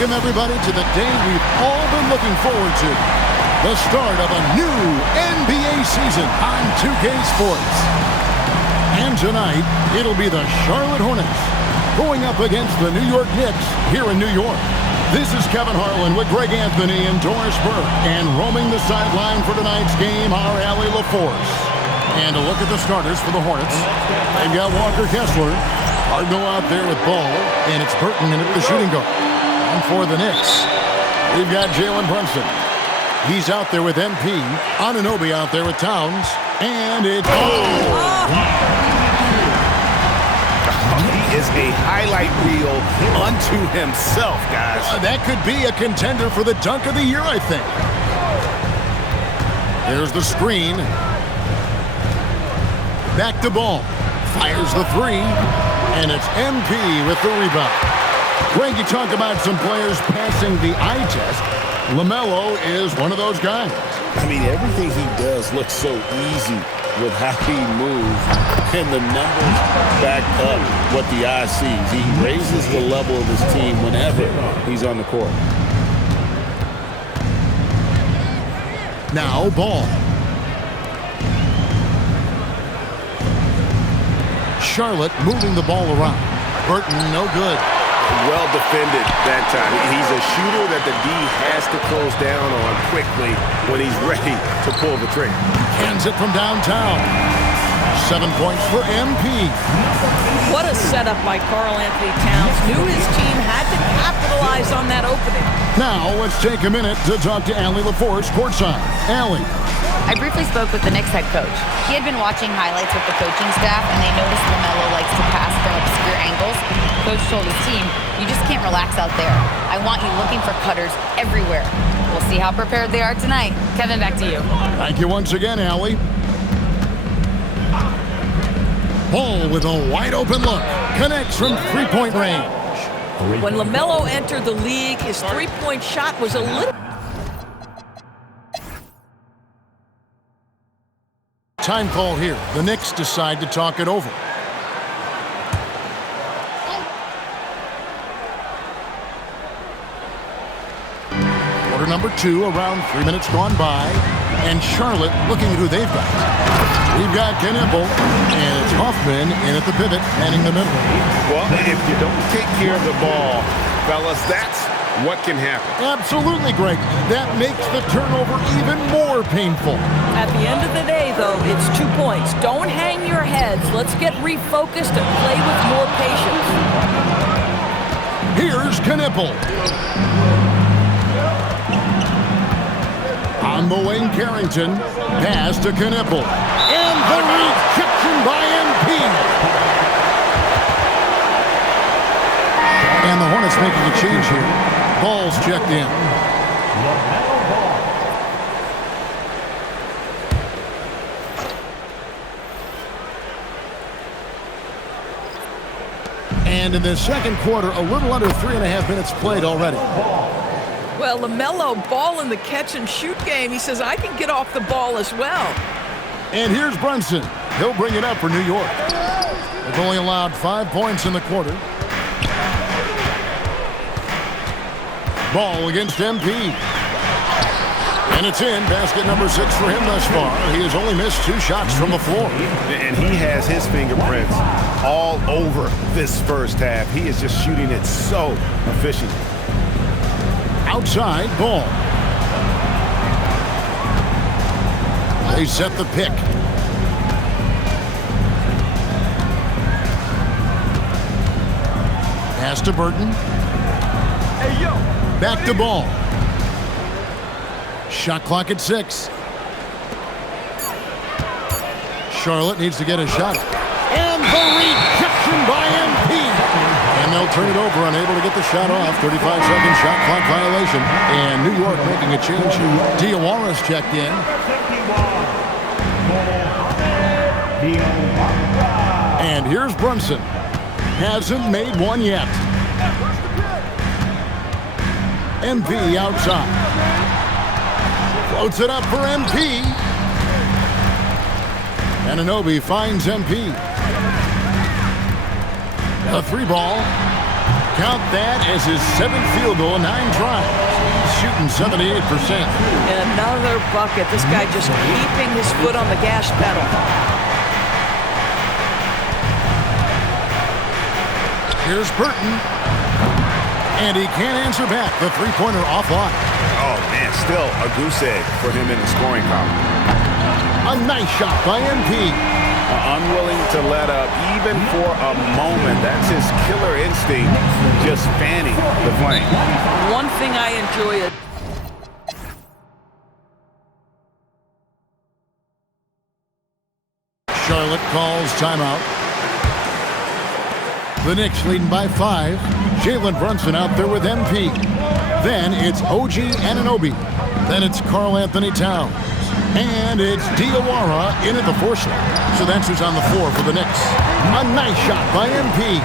Welcome, everybody, to the day we've all been looking forward to. The start of a new NBA season on 2K Sports. And tonight, it'll be the Charlotte Hornets going up against the New York Knicks here in New York. This is Kevin Harlan with Greg Anthony and Doris Burke. And roaming the sideline for tonight's game are Allie LaForce. And a look at the starters for the Hornets. They've got Walker Kessler. Cardinal out there with Ball. And it's Burton in at the shooting guard. And for the Knicks, we've got Jalen Brunson. He's out there with MP. Anunoby out there with Towns. And it's... He is a highlight reel unto himself, guys. That could be a contender for the dunk of the year, I think. There's the screen. Back to Ball. Fires the three. And it's MP with the rebound. Greg, you talk about some players passing the eye test. LaMelo is one of those guys. I mean, everything he does looks so easy with how he moves, and the numbers back up what the eye sees. He raises the level of his team whenever he's on the court. Now Ball. Charlotte moving the ball around. Burton, no good. Well defended that time. He's a shooter that the D has to close down on quickly when he's ready to pull the trigger. Hands it from downtown. 7 points for MP. What a setup by Karl Anthony Towns. Knew his team had to capitalize on that opening. Now let's take a minute to talk to Allie LaForce courtside. Allie. I briefly spoke with the Knicks head coach. He had been watching highlights with the coaching staff, and they noticed LaMelo likes to pass from obscure angles. Coach told his team, you just can't relax out there. I want you looking for cutters everywhere. We'll see how prepared they are tonight. Kevin, back to you. Thank you once again, Allie. Ball with a wide open look. Connects from three-point range. When LaMelo entered the league, his three-point shot was a little... Time call here. The Knicks decide to talk it over. Quarter number 2, around 3 minutes gone by. And Charlotte looking at who they've got. We've got Knipple, and it's Hoffman in at the pivot, manning the middle. Well, if you don't take care of the ball, fellas, that's what can happen. Absolutely, Greg. That makes the turnover even more painful. At the end of the day, though, it's 2 points. Don't hang your heads. Let's get refocused and play with more patience. Here's Knipple. On the wing, Carrington. Pass to Knipple. And the rejection by MP. And the Hornets making a change here. Ball's checked in. And in the second quarter, a little under 3.5 minutes played already. Well, LaMelo, ball in the catch-and-shoot game. He says, I can get off the ball as well. And here's Brunson. He'll bring it up for New York. They've only allowed 5 points in the quarter. Ball against MP. And it's in. Basket number 6 for him thus far. He has only missed 2 shots from the floor. And he has his fingerprints all over this first half. He is just shooting it so efficient. Outside, Ball. They set the pick. Pass to Burton. Hey, yo. Back to Ball. Shot clock at 6. Charlotte needs to get a shot. And the rejection by MP. And they'll turn it over, unable to get the shot off. 35-second shot clock violation. And New York making a change here. Diawara's checked in. And here's Brunson. Hasn't made one yet. MP outside. Floats it up for MP. Anunoby finds MP. A 3 ball. Count that as his 7th field goal in 9 tries. He's shooting 78%. And another bucket. This guy just keeping his foot on the gas pedal. Here's Burton. And he can't answer back. The three-pointer offline. Oh, man, still a goose egg for him in the scoring column. A nice shot by MP. Unwilling to let up even for a moment. That's his killer instinct, just fanning the flame. One thing I enjoy is Charlotte calls timeout. The Knicks leading by 5. Jalen Brunson out there with MP. Then it's OG Anunoby. Then it's Karl Anthony Towns. And it's Diawara in at the 4 slot. So that's who's on the floor for the Knicks. A nice shot by MP.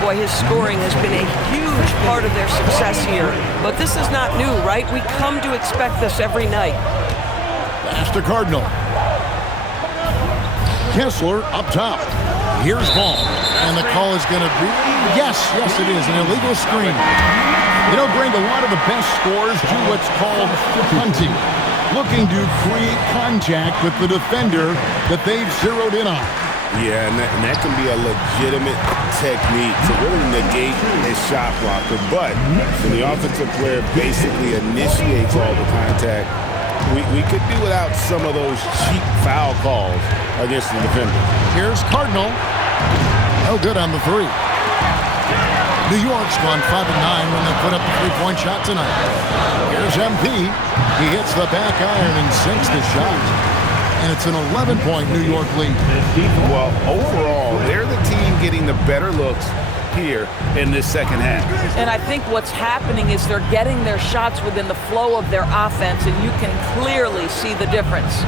boy, his scoring has been a huge part of their success here. But this is not new, right? We come to expect this every night. Pass to Cardinal. Kessler up top. Here's ball. And the call is going to be, yes, it is, an illegal screen. You know, Greg, a lot of the best scorers do what's called punting, looking to create contact with the defender that they've zeroed in on. Yeah, and that can be a legitimate technique to really negate a shot blocker. But when the offensive player basically initiates all the contact, we could do without some of those cheap foul calls against the defender. Here's Cardinal. No good on the three. New York's gone 5-9 when they put up the three-point shot tonight. Here's MP. He hits the back iron and sinks the shot. And it's an 11-point New York lead. Well, overall, they're the team getting the better looks here in this second half. And I think what's happening is they're getting their shots within the flow of their offense, and you can clearly see the difference.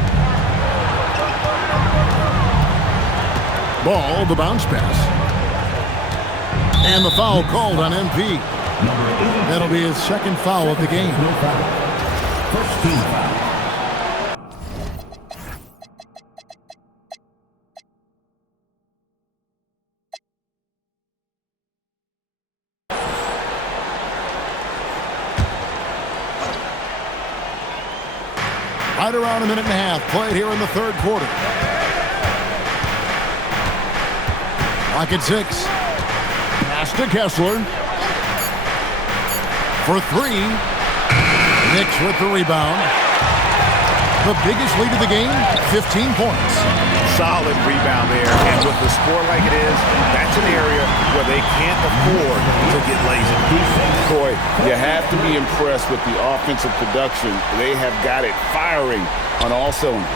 Ball, the bounce pass. And the foul called on MP. That'll be his second foul of the game. First team foul. Right around a minute and a half played here in the third quarter. Clock at 6. Pass to Kessler. For 3. Knicks with the rebound. The biggest lead of the game, 15 points. Solid rebound there. And with the score like it is, that's an area where they can't afford to get lazy. Boy, you have to be impressed with the offensive production. They have got it firing on all cylinders.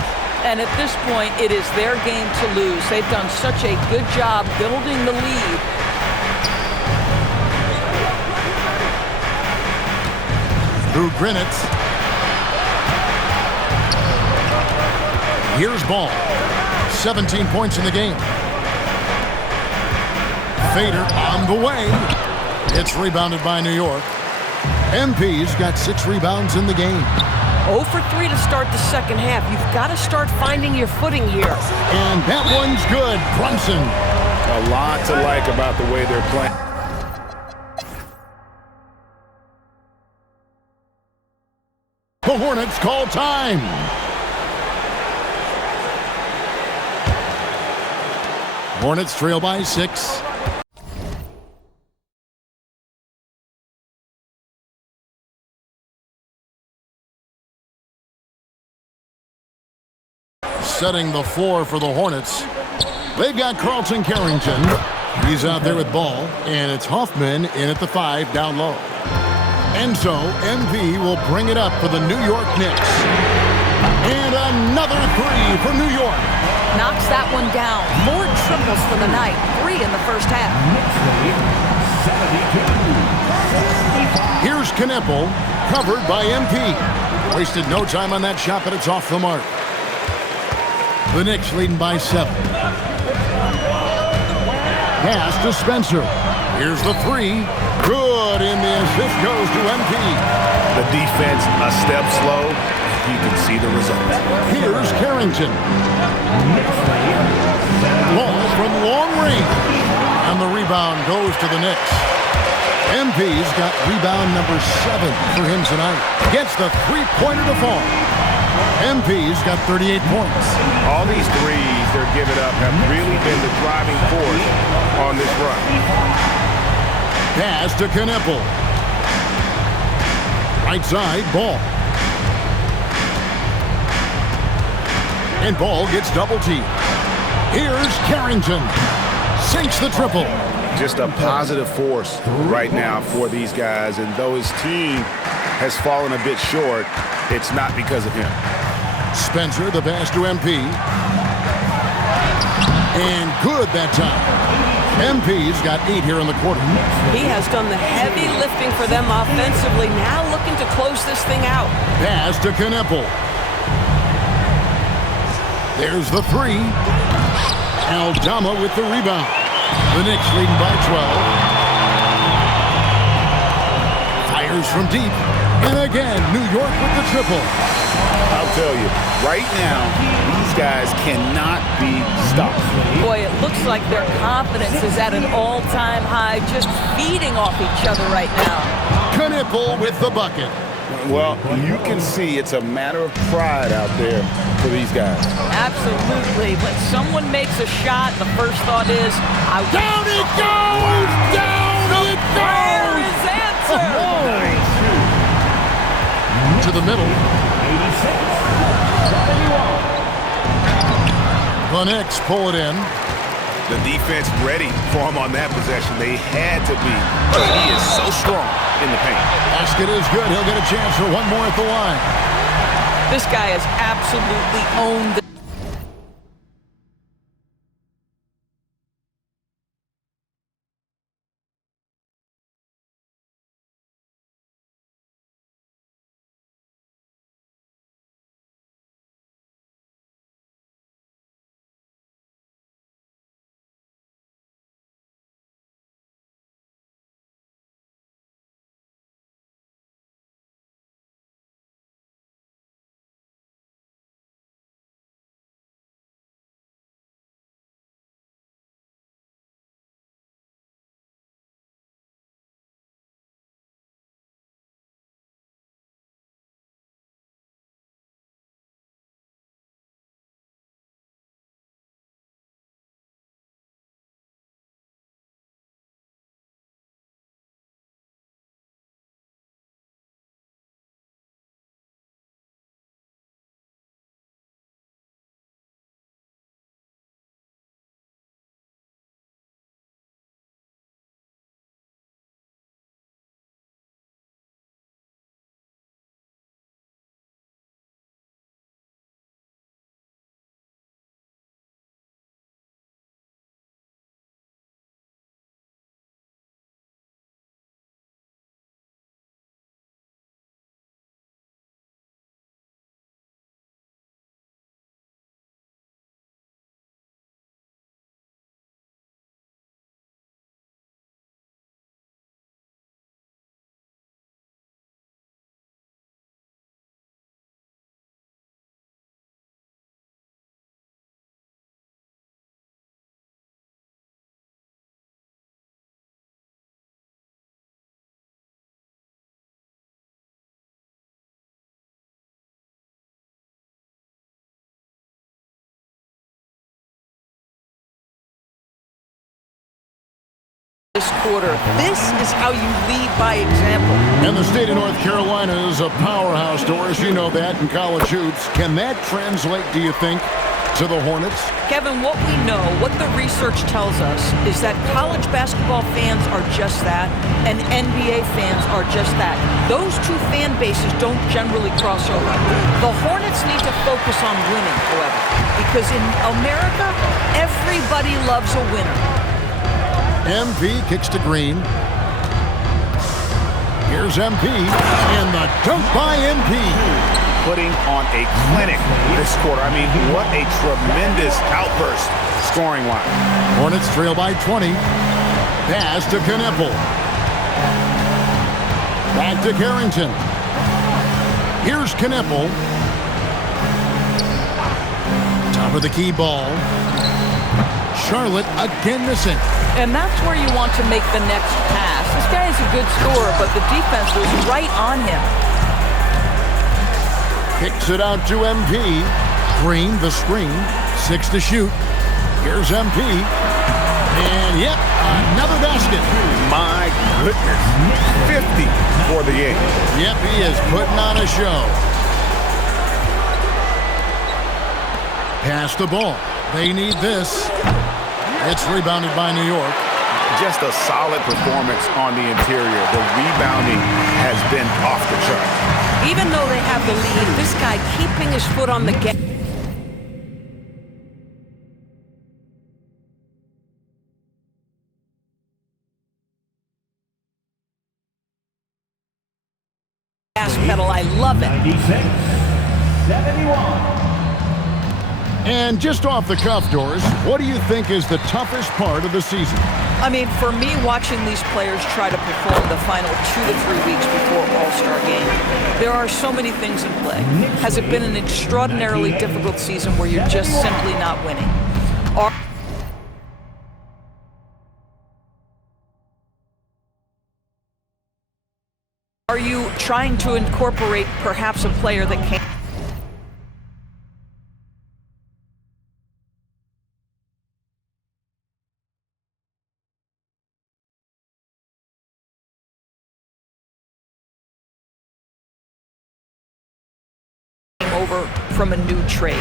And at this point, it is their game to lose. They've done such a good job building the lead. Through Grinitz. Here's Ball. 17 points in the game. Fader on the way. It's rebounded by New York. MP's got 6 rebounds in the game. 0 for 3 to start the second half. You've got to start finding your footing here. And that one's good. Brunson. A lot to like about the way they're playing. The Hornets call time. Hornets trail by 6. Setting the floor for the Hornets. They've got Carlton Carrington. He's out there with Ball, and it's Hoffman in at the 5 down low. And so MP will bring it up for the New York Knicks. And another 3 for New York. Knocks that one down. More triples for the night. 3 in the first half. Here's Kneppel, covered by MP. Wasted no time on that shot, but it's off the mark. The Knicks leading by 7. Pass to Spencer. Here's the 3. Good, and the assist goes to MP. The defense a step slow. You can see the result. Here's Carrington. Ball from long range. And the rebound goes to the Knicks. MP's got rebound number 7 for him tonight. Gets the three-pointer to fall. MP's got 38 points. All these threes they're giving up have really been the driving force on this run. Pass to Kneppel. Right side, Ball. And Ball gets double teamed. Here's Carrington. Sinks the triple. Just a positive force right now for these guys. And though his team has fallen a bit short, it's not because of him. Spencer, the pass to MP. And good that time. MP's got 8 here in the quarter. He has done the heavy lifting for them offensively. Now looking to close this thing out. Pass to Kneppel. There's the 3. Aldama with the rebound. The Knicks leading by 12. Fires from deep. And again, New York with the triple. I'll tell you, right now, these guys cannot be stopped. Boy, it looks like their confidence is at an all-time high, just feeding off each other right now. Kneppel with the bucket. Well, you can see it's a matter of pride out there for these guys. Absolutely. When someone makes a shot, the first thought is, Down it goes! Down it there goes! is answer! To the middle. The Knicks pull it in. The defense ready for him on that possession. They had to be. He is so strong in the paint. Basket is good. He'll get a chance for one more at the line. This guy has absolutely owned the this quarter. This is how you lead by example. And the state of North Carolina is a powerhouse, Doris. You know that in college hoops. Can that translate, do you think, to the Hornets? Kevin, what we know, what the research tells us, is that college basketball fans are just that, and NBA fans are just that. Those two fan bases don't generally cross over. The Hornets need to focus on winning, however, because in America, everybody loves a winner. MP kicks to Green. Here's MP, and the dunk by MP. Putting on a clinic this quarter. I mean, what a tremendous outburst scoring line. Hornets trail by 20. Pass to Kneppel. Back to Carrington. Here's Kneppel. Top of the key ball. Charlotte again missing. And that's where you want to make the next pass. This guy is a good scorer, but the defense was right on him. Kicks it out to MP. Green, the screen. 6 to shoot. Here's MP. And, yep, another basket. My goodness. 50 for the game. Yep, he is putting on a show. Pass the ball. They need this. It's rebounded by New York. Just a solid performance on the interior. The rebounding has been off the chart. Even though they have the lead, this guy keeping his foot on the gas. Pedal, I love it. 96-71. And just off the cuff, Doris, what do you think is the toughest part of the season? I mean, for me, watching these players try to perform the final 2 to 3 weeks before All-Star game, there are so many things in play. Has it been an extraordinarily difficult season where you're just simply not winning? Are you trying to incorporate perhaps a player that can't over from a new trade?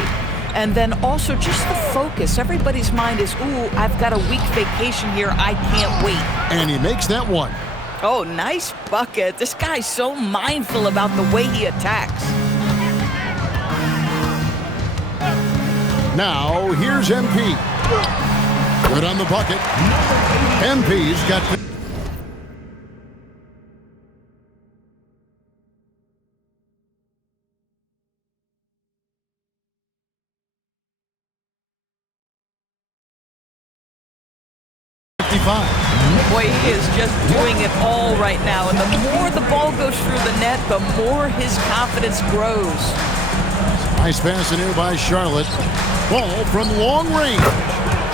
And then also just the focus. Everybody's mind is, ooh, I've got a week vacation here. I can't wait. And he makes that one. Oh, nice bucket. This guy's so mindful about the way he attacks. Now, here's MP. Good on the bucket. MP's got... Boy, he is just doing it all right now. And the more the ball goes through the net, the more his confidence grows. Nice pass in here by Charlotte. Ball from long range.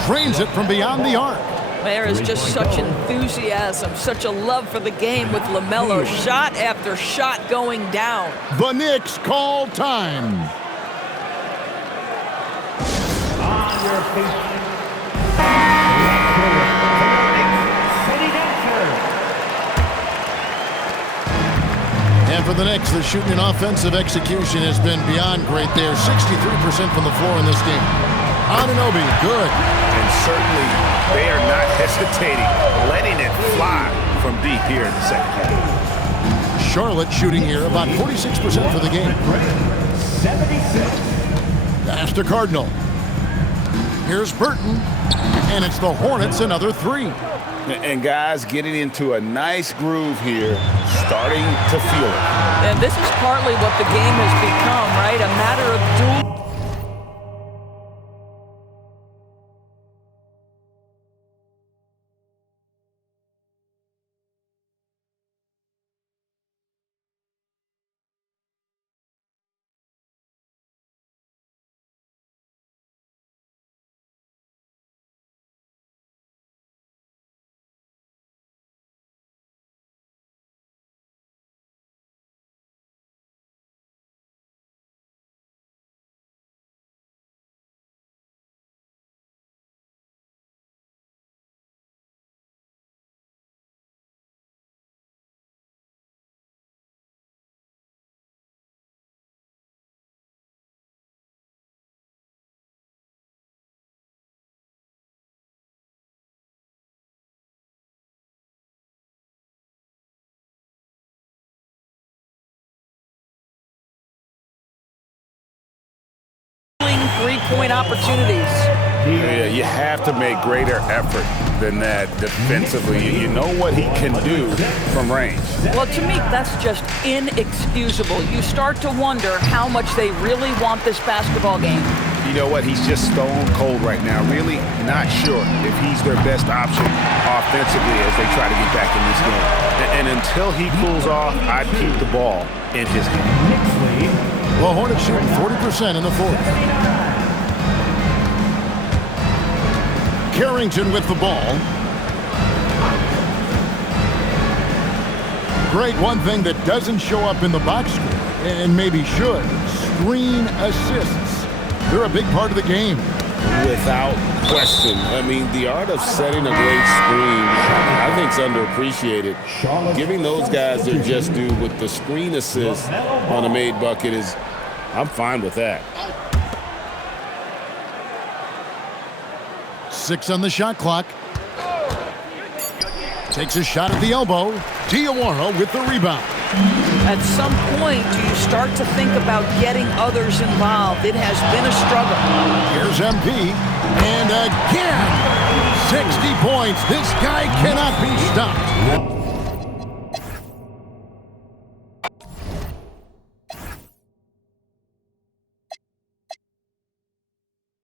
Drains it from beyond the arc. There is just such enthusiasm, such a love for the game with LaMelo. Shot after shot going down. The Knicks call time. On your feet. And for the Knicks, the shooting and offensive execution has been beyond great there. 63% from the floor in this game. Anunoby, good. And certainly they are not hesitating, letting it fly from deep here in the second half. Charlotte shooting here about 46% for the game. 76. Pass to Cardinal. Here's Burton. And it's the Hornets another 3. And guys getting into a nice groove here, starting to feel it. And this is partly what the game has become, right? A matter of dual. Three-point opportunities. Yeah, you have to make greater effort than that defensively. You know what he can do from range. Well, to me, that's just inexcusable. You start to wonder how much they really want this basketball game. You know what? He's just stone cold right now. Really not sure if he's their best option offensively as they try to get back in this game. And until he cools off, I'd keep the ball in his hand. Well, Hornets shooting 40% in the fourth. Carrington with the ball. Greg, one thing that doesn't show up in the box score, and maybe should, screen assists. They're a big part of the game. Without question. I mean, the art of setting a great screen, I think, is underappreciated. Giving those guys their just due with the screen assist on a made bucket is, I'm fine with that. 6 on the shot clock. Takes a shot at the elbow. Diawara with the rebound. At some point, do you start to think about getting others involved? It has been a struggle. Here's MP. And again, 60 points. This guy cannot be stopped.